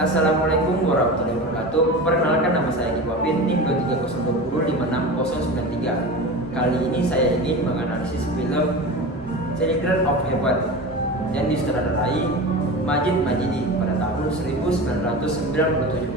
Assalamualaikum warahmatullahi wabarakatuh. Perkenalkan, nama saya Gibwafin, NIM 230205693. Kali ini saya ingin menganalisis film Children of Heaven yang disutradarai Majid Majidi pada tahun 1997.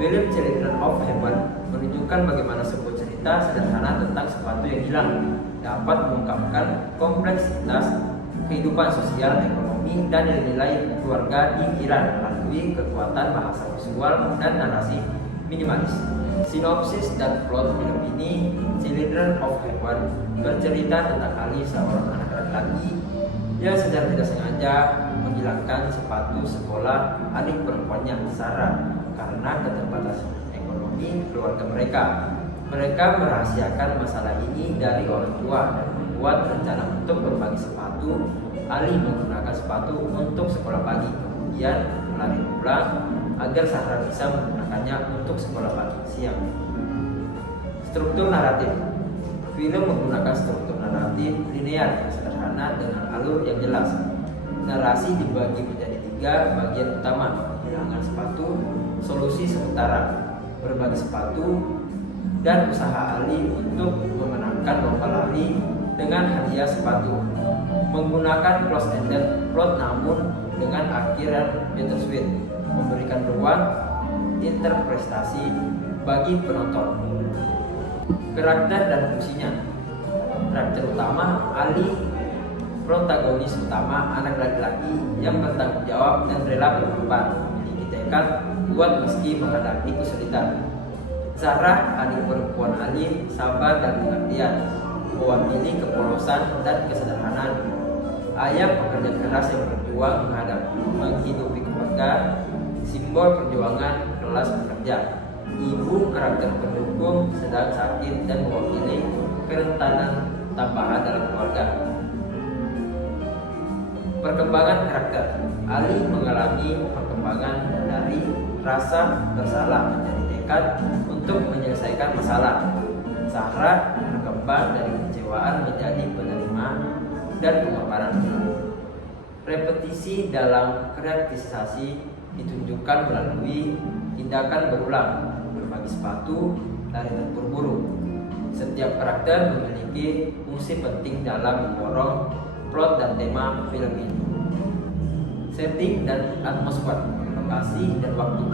Film Children of Heaven menunjukkan bagaimana sebuah cerita sederhana tentang sepatu yang hilang dapat mengungkapkan kompleksitas kehidupan sosial, ekonomi, dan nilai-nilai keluarga di Iran melalui kekuatan bahasa visual dan narasi minimalis. Sinopsis dan plot film ini, Children of Heaven, bercerita tentang Ali, seorang anak laki-laki yang secara tidak sengaja menghilangkan sepatu sekolah adik perempuannya, Sarah, karena keterbatasan ekonomi keluarga mereka. Mereka merahasiakan masalah ini dari orang tua dan membuat rencana untuk berbagi sepatu. Ali menggunakan sepatu untuk sekolah pagi, kemudian berlari pulang agar Sarah bisa menggunakannya untuk sekolah pagi siang. Struktur naratif. Film menggunakan struktur naratif linear yang sederhana dengan alur yang jelas. Narasi dibagi menjadi 3 bagian utama: kehilangan sepatu, solusi sementara, berbagi sepatu, dan usaha Ali untuk memenangkan lomba lari dengan hadiah sepatu. Menggunakan close-ended plot namun dengan akhir yang bittersweet, memberikan ruang interpretasi bagi penonton. Karakter dan fungsinya. Karakter utama Ali, protagonis utama, anak laki-laki yang bertanggung jawab dan rela berkorban, memiliki tekad kuat meski menghadapi kesulitan. Sarah, adik perempuan Ali, sabar dan pengertian, mewakili kepolosan dan kesederhanaan. Ayah, pekerja keras yang berjuang menghidupi keluarga, simbol perjuangan kelas pekerja. Ibu, karakter pendukung, sedang sakit dan mewakili kerentanan tambahan dalam keluarga. Perkembangan karakter. Ali mengalami perkembangan dari rasa bersalah menjadi tekad untuk menyelesaikan masalah. Sarah berkembang dari kecewaan menjadi penerima dan pengorbanan. Repetisi dalam kreatisasi ditunjukkan melalui tindakan berulang, berbagi sepatu, lari terburu-buru. Setiap karakter memiliki fungsi penting dalam mendorong plot dan tema film ini. Setting dan atmosfer, lokasi dan waktu.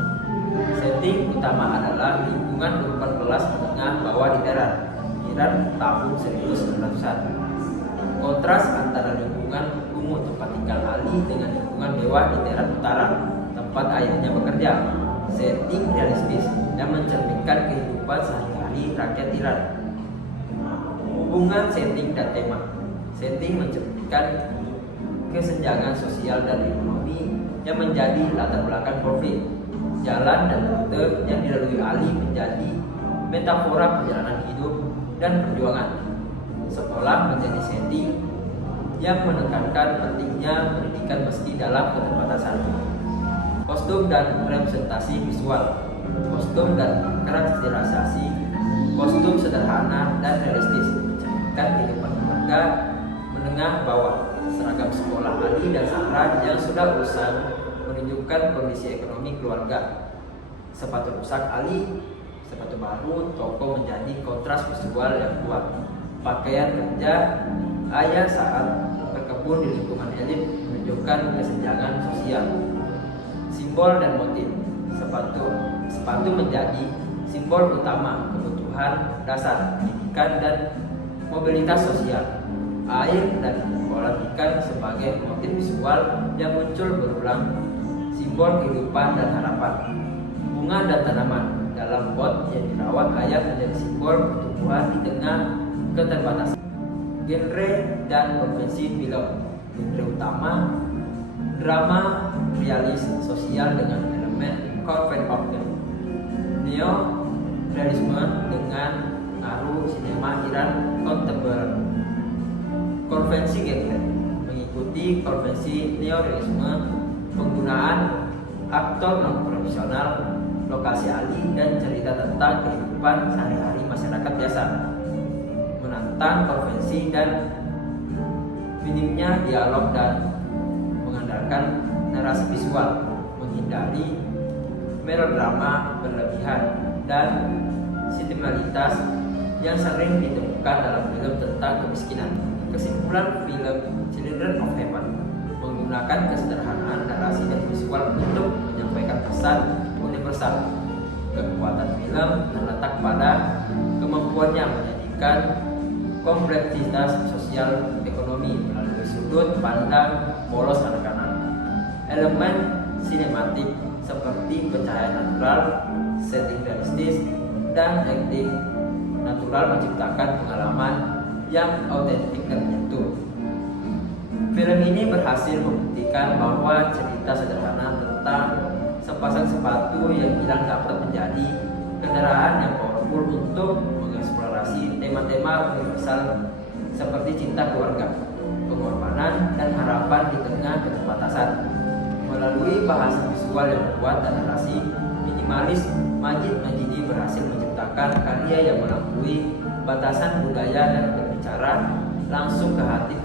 Setting utama adalah lingkungan urban kelas menengah bawah di Iran tahun 1900-an. Kontras antara lingkungan kumuh tempat tinggal Ali dengan lingkungan mewah di Teheran Utara, tempat ayahnya bekerja. Setting realistis yang mencerminkan kehidupan sehari-hari rakyat Iran. Hubungan setting dan tema. Setting mencerminkan kesenjangan sosial dan ekonomi yang menjadi latar belakang konflik. Jalan dan rute yang dilalui Ali menjadi metafora perjalanan hidup dan perjuangan. Sekolah menjadi setting yang menekankan pentingnya pendidikan meski dalam keterbatasan. Kostum dan representasi visual. Kostum dan karakterisasi. Kostum sederhana dan realistis mencerminkan kehidupan keluarga menengah bawah. Seragam sekolah Ali dan Sarah yang sudah usang menunjukkan kondisi ekonomi keluarga. Sepatu rusak Ali, sepatu baru toko menjadi kontras visual yang kuat. Pakaian kerja ayah saat berkebun di lingkungan elit menunjukkan kesenjangan sosial. Simbol dan motif. Sepatu menjadi simbol utama kebutuhan dasar pendidikan dan mobilitas sosial. Air dan kolam ikan sebagai motif visual yang muncul berulang, simbol kehidupan dan harapan. Bunga dan tanaman dalam pot yang dirawat ayah menjadi simbol pertumbuhan di tengah keterbatasan. Genre dan konvensi film. Genre utama drama realis sosial dengan elemen conventional. Neo realisme dengan pengaruh sinema Iran kontemporer. Konvensi genre mengikuti konvensi neorealisme, penggunaan aktor non profesional, lokasi Ali, dan cerita tentang kehidupan sehari-hari masyarakat biasa. Menantang konvensi dan minimnya dialog dan mengandalkan narasi visual, menghindari melodrama berlebihan, dan sentimentalitas yang sering ditemukan dalam film tentang kemiskinan. Kesimpulan film Children of Heaven menggunakan kesederhanaan narasi dan visual untuk menyampaikan pesan universal. Kekuatan film terletak pada kemampuannya menyajikan kompleksitas sosial ekonomi melalui sudut pandang polos anak-anak. Elemen sinematik seperti pencahayaan natural, setting realistis, dan akting natural menciptakan pengalaman yang autentik dan menyentuh. Film ini berhasil membuktikan bahwa cerita sederhana tentang sepasang sepatu yang hilang dapat menjadi kendaraan yang powerful untuk mengeksplorasi tema-tema universal seperti cinta keluarga, pengorbanan, dan harapan di tengah keterbatasan. Melalui bahasa visual yang kuat dan narasi minimalis, Majid Majidi berhasil menciptakan karya yang melampaui batasan budaya dan berbicara langsung ke hati